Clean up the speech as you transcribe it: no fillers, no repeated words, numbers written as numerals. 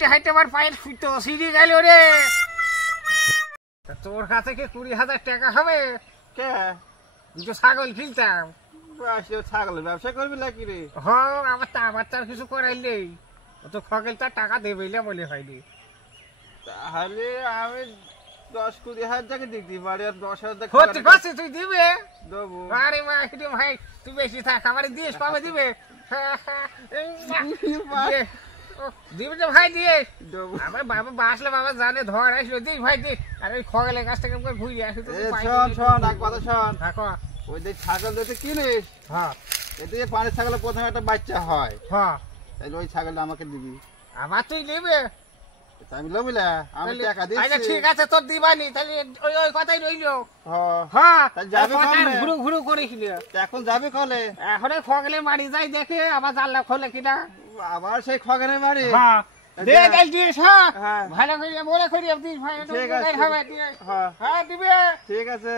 হাইটে হাইটে আমার পায়ের ফুটো সিঁড়ি গেল রে। তোর কাছে কি 20,000 টাকা হবে? কে দুটো ছাগল কিনতাম। ছাগলের ব্যবসা করবি নাকি রে? আমার তার কিছু করাইলে ও তো খগেল তার টাকা দেবে বলে হয়নি। তাহলে আমি 10-20 হাজার টাকা দিতে পারি, আর 10,000 টাকা হতে কষ্ট তুই দিবে? দেবো। আরে মা ভাই তুই বেশি থাক, আমার দিস কবে দিবে? দিবি তো ভাই দিয়ে। আমার বাবা বাসলে বাবা জানে ধর আসলো দিই ভাই দি। আর ওই খগেলের কাছ থেকে ঘুরে আসি। শোন এক কথা শোন, থাকো ওই যে ছাগল যদি কিনিস, হ্যাঁ এদিকে পানির ছাগলের প্রথমে একটা বাচ্চা হয়, হ্যাঁ তাহলে ওই ছাগলটা আমাকে দিবি। আমার তুই নেবে? আমি লবিলা, আমি টাকা আচ্ছা দিচ্ছি। ঠিক আছে তোর দিবানি, তাহলে ওই ওই কথাই রইলো। হ্যাঁ যাবে ঘুরু ঘুরু করিস এখন যাবে কলে? এখন খগলে মারি যাই দেখে আবার জানলা খোলে কিনা। আবার সেই খগনের বাড়ি। ভালো করে বলে করি দিস ভাই, ঠিক আছে। হবে। হ্যাঁ দিবে। ঠিক আছে।